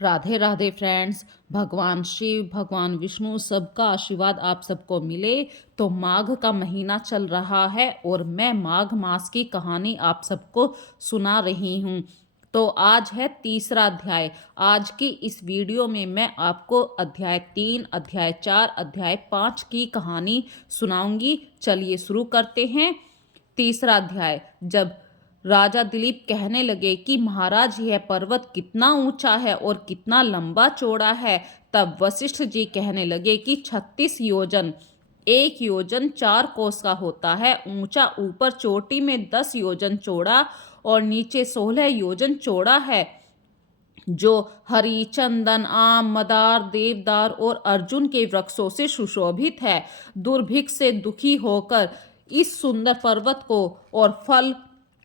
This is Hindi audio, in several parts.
राधे राधे फ्रेंड्स। भगवान शिव, भगवान विष्णु सबका आशीर्वाद आप सबको मिले। तो माघ का महीना चल रहा है और मैं माघ मास की कहानी आप सबको सुना रही हूँ। तो आज है तीसरा अध्याय। आज की इस वीडियो में मैं आपको अध्याय 3, अध्याय 4, अध्याय 5 की कहानी सुनाऊंगी। चलिए शुरू करते हैं। तीसरा अध्याय। जब राजा दिलीप कहने लगे कि महाराज यह पर्वत कितना ऊंचा है और कितना लंबा चौड़ा है, तब वशिष्ठ जी कहने लगे कि 36 योजन, 1 योजन 4 कोस का होता है ऊंचा, ऊपर चोटी में 10 योजन चौड़ा और नीचे 16 योजन चौड़ा है, जो हरी, चंदन, आम, मदार, देवदार और अर्जुन के वृक्षों से सुशोभित है। दुर्भिक्ष से दुखी होकर इस सुंदर पर्वत को और फल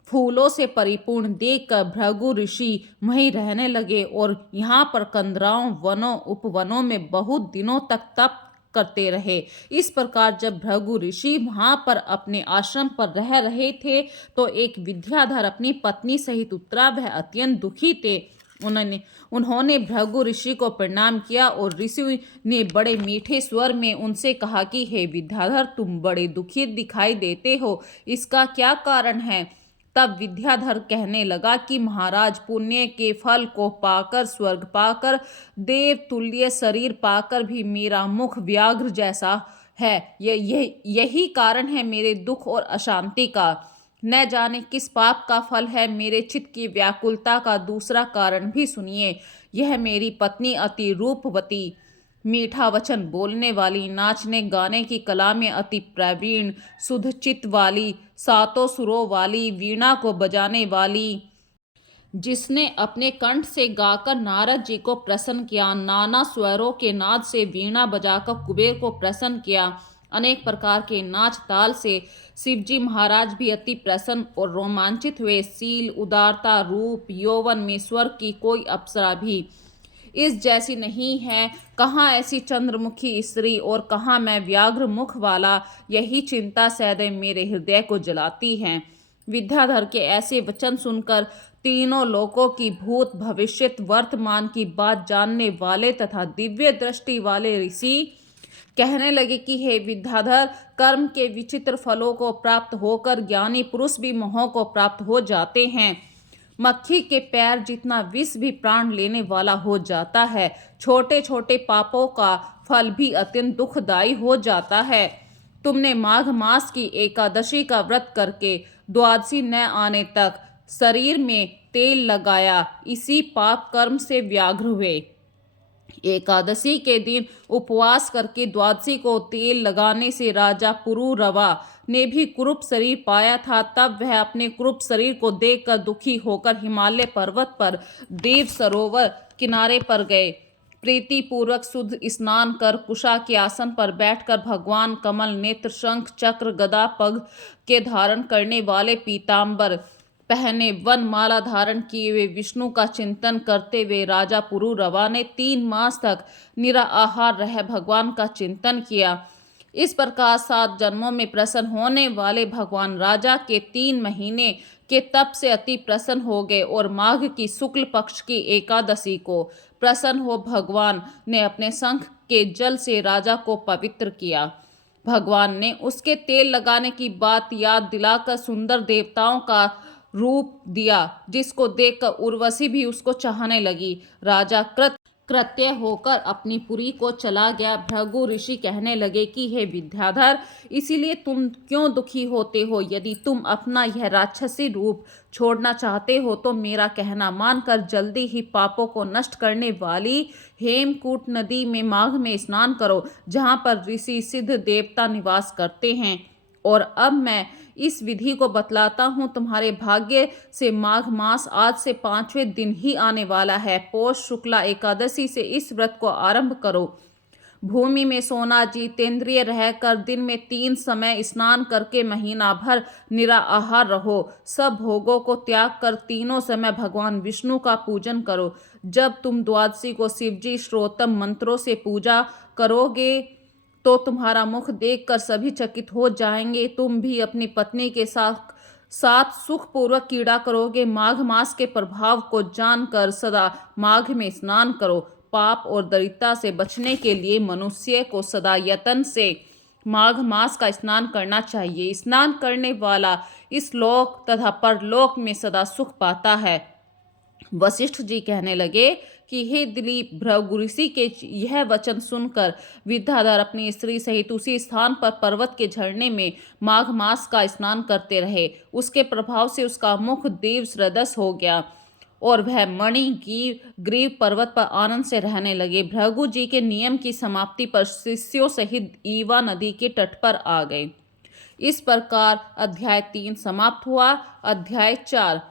फूलों से परिपूर्ण देखकर भृगु ऋषि वहीं रहने लगे और यहाँ पर कंदराओं, वनों, उपवनों में बहुत दिनों तक तप करते रहे। इस प्रकार जब भृगु ऋषि वहां पर अपने आश्रम पर रह रहे थे तो एक विद्याधर अपनी पत्नी सहित उतरा। वह अत्यंत दुखी थे। उन्होंने भृगु ऋषि को प्रणाम किया और ऋषि ने बड़े मीठे स्वर में उनसे कहा कि हे विद्याधर, तुम बड़े दुखी दिखाई देते हो, इसका क्या कारण है? तब विद्याधर कहने लगा कि महाराज, पुण्य के फल को पाकर, स्वर्ग पाकर, देव तुल्य शरीर पाकर भी मेरा मुख व्याघ्र जैसा है। यही कारण है मेरे दुख और अशांति का। न जाने किस पाप का फल है मेरे चित्त की व्याकुलता का दूसरा कारण भी सुनिए। यह मेरी पत्नी अति रूपवती, मीठा वचन बोलने वाली, नाचने गाने की कला में अति प्रवीण, शुद्ध चित्त वाली, सातों सुरों वाली, वीणा को बजाने वाली, जिसने अपने कंठ से गाकर नारद जी को प्रसन्न किया, नाना स्वरों के नाद से वीणा बजाकर कुबेर को प्रसन्न किया, अनेक प्रकार के नाच ताल से शिवजी महाराज भी अति प्रसन्न और रोमांचित हुए। शील, उदारता, रूप, यौवन में स्वर्ग की कोई अप्सरा भी इस जैसी नहीं है। कहाँ ऐसी चंद्रमुखी स्त्री और कहाँ मैं व्याघ्र मुख वाला, यही चिंता सदैव मेरे हृदय को जलाती है। विद्याधर के ऐसे वचन सुनकर तीनों लोकों की भूत, भविष्यत, वर्तमान की बात जानने वाले तथा दिव्य दृष्टि वाले ऋषि कहने लगे कि हे विद्याधर, कर्म के विचित्र फलों को प्राप्त होकर ज्ञानी पुरुष भी मोह को प्राप्त हो जाते हैं। मक्खी के पैर जितना विष भी प्राण लेने वाला हो जाता है। छोटे छोटे पापों का फल भी अत्यंत दुखदायी हो जाता है। तुमने माघ मास की एकादशी का व्रत करके द्वादशी न आने तक शरीर में तेल लगाया, इसी पाप कर्म से व्याघ्र हुए। एकादशी के दिन उपवास करके द्वादशी को तेल लगाने से राजा पुरुरवा ने भी कुरूप शरीर पाया था। तब वह अपने कुरूप शरीर को देखकर दुखी होकर हिमालय पर्वत पर देव सरोवर किनारे पर गए। प्रीति पूर्वक शुद्ध स्नान कर कुशा के आसन पर बैठकर भगवान कमल नेत्र, शंख चक्र गदा पग के धारण करने वाले, पीताम्बर पहने, वन माला धारण किए हुए विष्णु का चिंतन करते हुए राजा पुरुरवा ने 3 मास तक निराहार रह भगवान का चिंतन किया। इस प्रकार 7 जन्मों में प्रसन्न होने वाले भगवान राजा के 3 महीने के तप से अति प्रसन्न हो गए और माघ की शुक्ल पक्ष की एकादशी को प्रसन्न हो भगवान ने अपने शंख के जल से राजा को पवित्र किया। भगवान ने उसके तेल लगाने की बात याद दिलाकर सुंदर देवताओं का रूप दिया, जिसको देखकर उर्वशी भी उसको चाहने लगी। राजा कृत्य होकर अपनी पुरी को चला गया। भृगु ऋषि कहने लगे कि हे विद्याधर, इसीलिए तुम क्यों दुखी होते हो? यदि तुम अपना यह राक्षसी रूप छोड़ना चाहते हो तो मेरा कहना मानकर जल्दी ही पापों को नष्ट करने वाली हेमकूट नदी में माघ में स्नान करो, जहाँ पर ऋषि सिद्ध देवता निवास करते हैं। और अब मैं इस विधि को बतलाता हूँ। तुम्हारे भाग्य से माघ मास आज से 5वें दिन ही आने वाला है। पौष शुक्ला एकादशी से इस व्रत को आरंभ करो। भूमि में सोना जितेंद्रिय रहकर दिन में 3 समय स्नान करके महीना भर निराहार रहो। सब भोगों को त्याग कर तीनों समय भगवान विष्णु का पूजन करो। जब तुम द्वादशी को शिवजी श्रोतम मंत्रों से पूजा करोगे तो तुम्हारा मुख देखकर सभी चकित हो जाएंगे। तुम भी अपनी पत्नी के साथ साथ सुखपूर्वक क्रीड़ा करोगे। माघ मास के प्रभाव को जानकर सदा माघ में स्नान करो। पाप और दरिद्रता से बचने के लिए मनुष्य को सदा यत्न से माघ मास का स्नान करना चाहिए। स्नान करने वाला इस लोक तथा परलोक में सदा सुख पाता है। वशिष्ठ जी कहने लगे कि हे दिलीप, भृगु ऋषि के यह वचन सुनकर विद्याधर अपनी स्त्री सहित उसी स्थान पर पर्वत के झरने में माघ मास का स्नान करते रहे। उसके प्रभाव से उसका मुख देव सदृश हो गया और वह मणि की ग्रीव पर्वत पर आनंद से रहने लगे। भृगु जी के नियम की समाप्ति पर शिष्यों सहित ईवा नदी के तट पर आ गए। इस प्रकार अध्याय 3 समाप्त हुआ। अध्याय 4।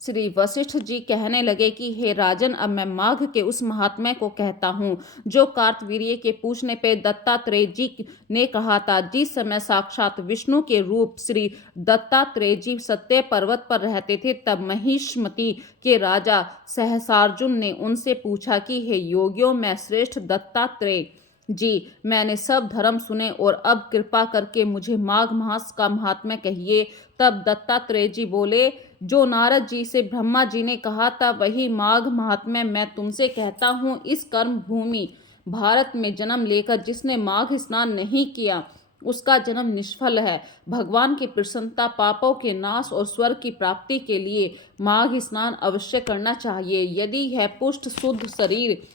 श्री वशिष्ठ जी कहने लगे कि हे राजन, अब मैं माघ के उस महात्म्य को कहता हूँ जो कार्तवीर्य के पूछने पे दत्तात्रेय जी ने कहा था। जिस समय साक्षात विष्णु के रूप श्री दत्तात्रेय जी सत्य पर्वत पर रहते थे, तब महिष्मति के राजा सहसार्जुन ने उनसे पूछा कि हे योगियों, मैं श्रेष्ठ दत्तात्रेय जी, मैंने सब धर्म सुने और अब कृपा करके मुझे माघ मास का महात्म्य कहिए। तब दत्तात्रेय जी बोले, जो नारद जी से ब्रह्मा जी ने कहा था वही माघ महात्म्य मैं तुमसे कहता हूँ। इस कर्म भूमि भारत में जन्म लेकर जिसने माघ स्नान नहीं किया, उसका जन्म निष्फल है। भगवान की प्रसन्नता, पापों के नाश और स्वर्ग की प्राप्ति के लिए माघ स्नान अवश्य करना चाहिए। यदि यह पुष्ट शुद्ध शरीर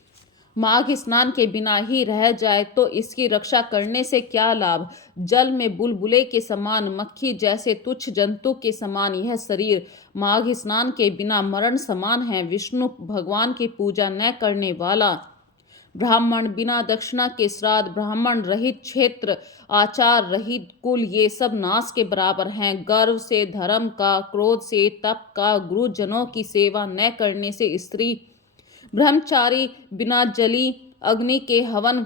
माघ स्नान के बिना ही रह जाए तो इसकी रक्षा करने से क्या लाभ। जल में बुलबुले के समान, मक्खी जैसे तुच्छ जंतु के समान यह शरीर माघ स्नान के बिना मरण समान है। विष्णु भगवान की पूजा न करने वाला ब्राह्मण, बिना दक्षिणा के श्राद्ध, ब्राह्मण रहित क्षेत्र, आचार रहित कुल, ये सब नाश के बराबर हैं। गर्व से धर्म का, क्रोध से तप का, गुरुजनों की सेवा न करने से स्त्री, ब्रह्मचारी, बिना जली अग्नि के हवन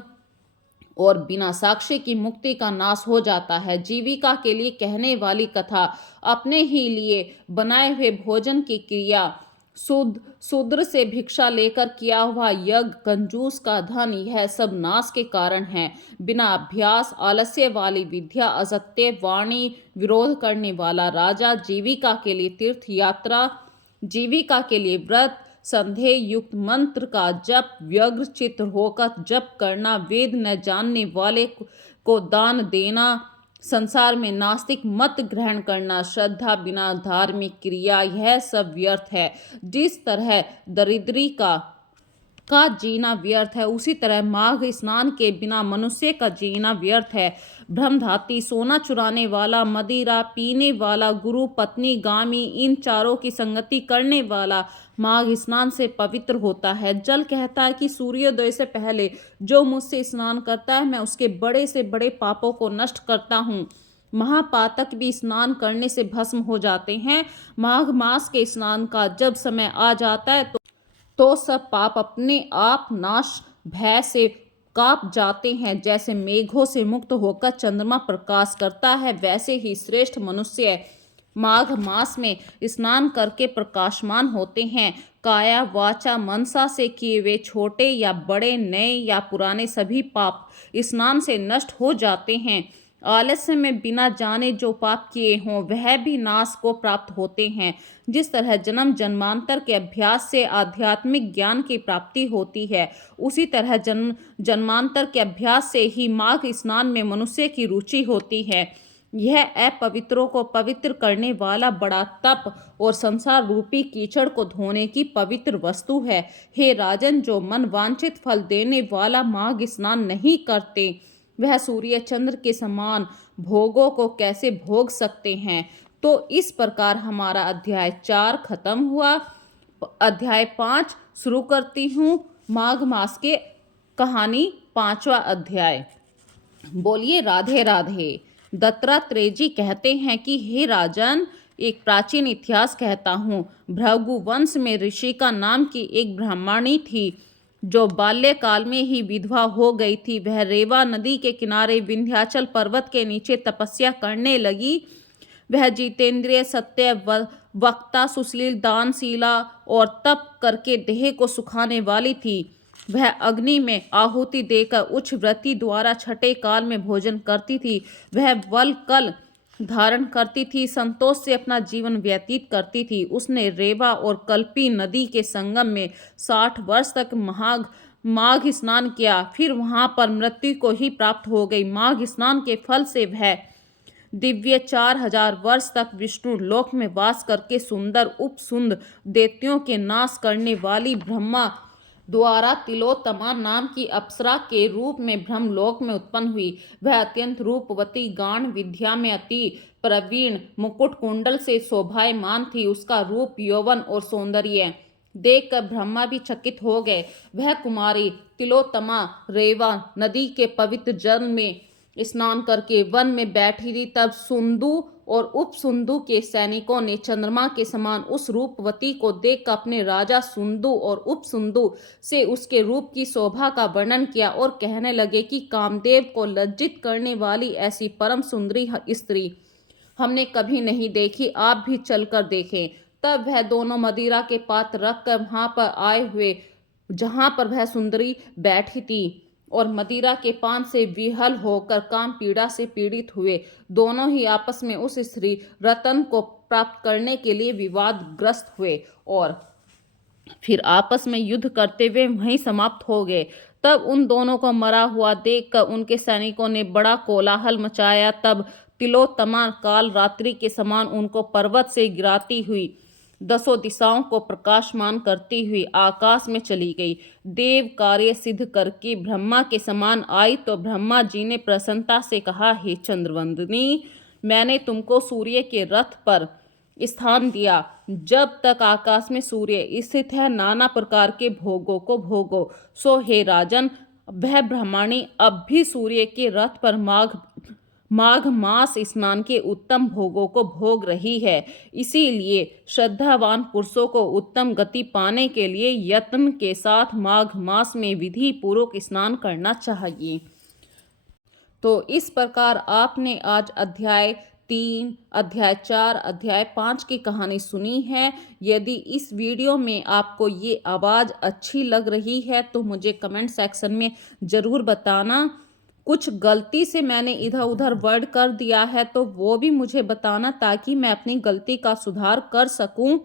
और बिना साक्ष्य की मुक्ति का नाश हो जाता है। जीविका के लिए कहने वाली कथा, अपने ही लिए बनाए हुए भोजन की क्रिया, शूद्र से भिक्षा लेकर किया हुआ यज्ञ, कंजूस का धन, यह सब नाश के कारण है। बिना अभ्यास, आलस्य वाली विद्या, असत्य वाणी, विरोध करने वाला राजा, जीविका के लिए तीर्थ यात्रा, जीविका के लिए व्रत, संदेह युक्त मंत्र का जप, व्यग्र चित्त होकर जप करना, वेद न जानने वाले को दान देना, संसार में नास्तिक मत ग्रहण करना, श्रद्धा बिना धार्मिक क्रिया, यह सब व्यर्थ है। जिस तरह दरिद्री का जीना व्यर्थ है, उसी तरह माघ स्नान के बिना मनुष्य का जीना व्यर्थ है। ब्रह्मधाती, सोना चुराने वाला, मदिरा पीने वाला, गुरु पत्नी गामी, इन चारों की संगति करने वाला माघ स्नान से पवित्र होता है। जल कहता है कि सूर्योदय से पहले जो मुझसे स्नान करता है, मैं उसके बड़े से बड़े पापों को नष्ट करता हूँ। महापातक भी स्नान करने से भस्म हो जाते हैं। माघ मास के स्नान का जब समय आ जाता है तो सब पाप अपने आप नाश भय से कांप जाते हैं। जैसे मेघों से मुक्त होकर चंद्रमा प्रकाश करता है, वैसे ही श्रेष्ठ मनुष्य माघ मास में स्नान करके प्रकाशमान होते हैं। काया वाचा मनसा से किए हुए छोटे या बड़े, नए या पुराने सभी पाप स्नान से नष्ट हो जाते हैं। आलस्य में बिना जाने जो पाप किए हों वह भी नाश को प्राप्त होते हैं। जिस तरह जन्म जन्मांतर के अभ्यास से आध्यात्मिक ज्ञान की प्राप्ति होती है, उसी तरह जन्म जन्मांतर के अभ्यास से ही माघ स्नान में मनुष्य की रुचि होती है। यह अपवित्रों को पवित्र करने वाला बड़ा तप और संसार रूपी कीचड़ को धोने की पवित्र वस्तु है। हे राजन, जो मन वांछित फल देने वाला माघ स्नान नहीं करते, वह सूर्य चंद्र के समान भोगों को कैसे भोग सकते हैं। तो इस प्रकार हमारा अध्याय 4 खत्म हुआ। अध्याय 5 शुरू करती हूँ। माघ मास के कहानी 5वां अध्याय। बोलिए राधे राधे। दत्तात्रेय जी कहते हैं कि हे राजन, एक प्राचीन इतिहास कहता हूँ। भृगु वंश में ऋषि का नाम की एक ब्राह्मणी थी जो बाल्यकाल में ही विधवा हो गई थी। वह रेवा नदी के किनारे विंध्याचल पर्वत के नीचे तपस्या करने लगी। वह जितेंद्रिय, सत्य वक्ता, सुशील, दानशीला और तप करके देह को सुखाने वाली थी। वह अग्नि में आहुति देकर उच्च व्रति द्वारा छठे काल में भोजन करती थी। वह वल कल धारण करती थी, संतोष से अपना जीवन व्यतीत करती थी। उसने रेवा और कल्पी नदी के संगम में 60 वर्ष तक माघ स्नान किया, फिर वहां पर मृत्यु को ही प्राप्त हो गई। माघ स्नान के फल से वह दिव्य 4000 वर्ष तक विष्णु लोक में वास करके सुंदर उपसुंद दैत्यों के नाश करने वाली ब्रह्मा द्वारा तिलोत्तमा नाम की अप्सरा के रूप में ब्रह्मलोक में उत्पन्न हुई। वह अत्यंत रूपवती, गान विद्या में अति प्रवीण, मुकुट कुंडल से शोभायमान थी। उसका रूप, यौवन और सौंदर्य देखकर ब्रह्मा भी चकित हो गए। वह कुमारी तिलोत्तमा रेवा नदी के पवित्र जल में स्नान करके वन में बैठी थी। तब सुंदु और उपसुंदु के सैनिकों ने चंद्रमा के समान उस रूपवती को देखकर अपने राजा सुंदु और उपसुंदु से उसके रूप की शोभा का वर्णन किया और कहने लगे कि कामदेव को लज्जित करने वाली ऐसी परम सुंदरी स्त्री हमने कभी नहीं देखी, आप भी चलकर देखें। तब वह दोनों मदिरा के पात्र रखकर वहां पर आए हुए जहां पर वह सुंदरी बैठी थी और मदिरा के पान से विहल होकर काम पीड़ा से पीड़ित हुए। दोनों ही आपस में उस स्त्री रतन को प्राप्त करने के लिए विवादग्रस्त हुए और फिर आपस में युद्ध करते हुए वहीं समाप्त हो गए। तब उन दोनों को मरा हुआ देखकर उनके सैनिकों ने बड़ा कोलाहल मचाया। तब तिलोत्तमा काल रात्रि के समान उनको पर्वत से गिराती हुई दसों दिशाओं को प्रकाशमान करती हुई आकाश में चली गई। देव कार्य सिद्ध करके ब्रह्मा के समान आई तो ब्रह्मा जी ने प्रसन्नता से कहा, हे चंद्रवंदनी, मैंने तुमको सूर्य के रथ पर स्थान दिया। जब तक आकाश में सूर्य स्थित है, नाना प्रकार के भोगों को भोगो। सो हे राजन, वह ब्रह्मणी अब भी सूर्य के रथ पर माघ मास स्नान के उत्तम भोगों को भोग रही है। इसीलिए श्रद्धावान पुरुषों को उत्तम गति पाने के लिए यत्न के साथ माघ मास में विधि पूर्वक स्नान करना चाहिए। तो इस प्रकार आपने आज अध्याय 3, अध्याय 4, अध्याय 5 की कहानी सुनी है। यदि इस वीडियो में आपको ये आवाज़ अच्छी लग रही है तो मुझे कमेंट सेक्शन में ज़रूर बताना। कुछ गलती से मैंने इधर उधर वर्ड कर दिया है तो वो भी मुझे बताना, ताकि मैं अपनी गलती का सुधार कर सकूं।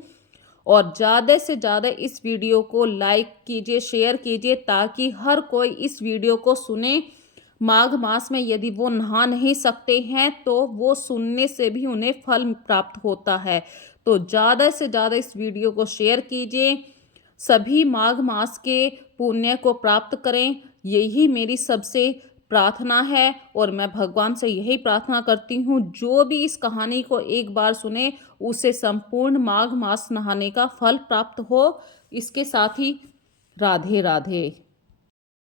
और ज़्यादा से ज़्यादा इस वीडियो को लाइक कीजिए, शेयर कीजिए, ताकि हर कोई इस वीडियो को सुने। माघ मास में यदि वो नहा नहीं सकते हैं तो वो सुनने से भी उन्हें फल प्राप्त होता है। तो ज़्यादा से ज़्यादा इस वीडियो को शेयर कीजिए। सभी माघ मास के पुण्य को प्राप्त करें, यही मेरी सबसे प्रार्थना है। और मैं भगवान से यही प्रार्थना करती हूँ, जो भी इस कहानी को एक बार सुने उसे संपूर्ण माघ मास नहाने का फल प्राप्त हो। इसके साथ ही राधे राधे।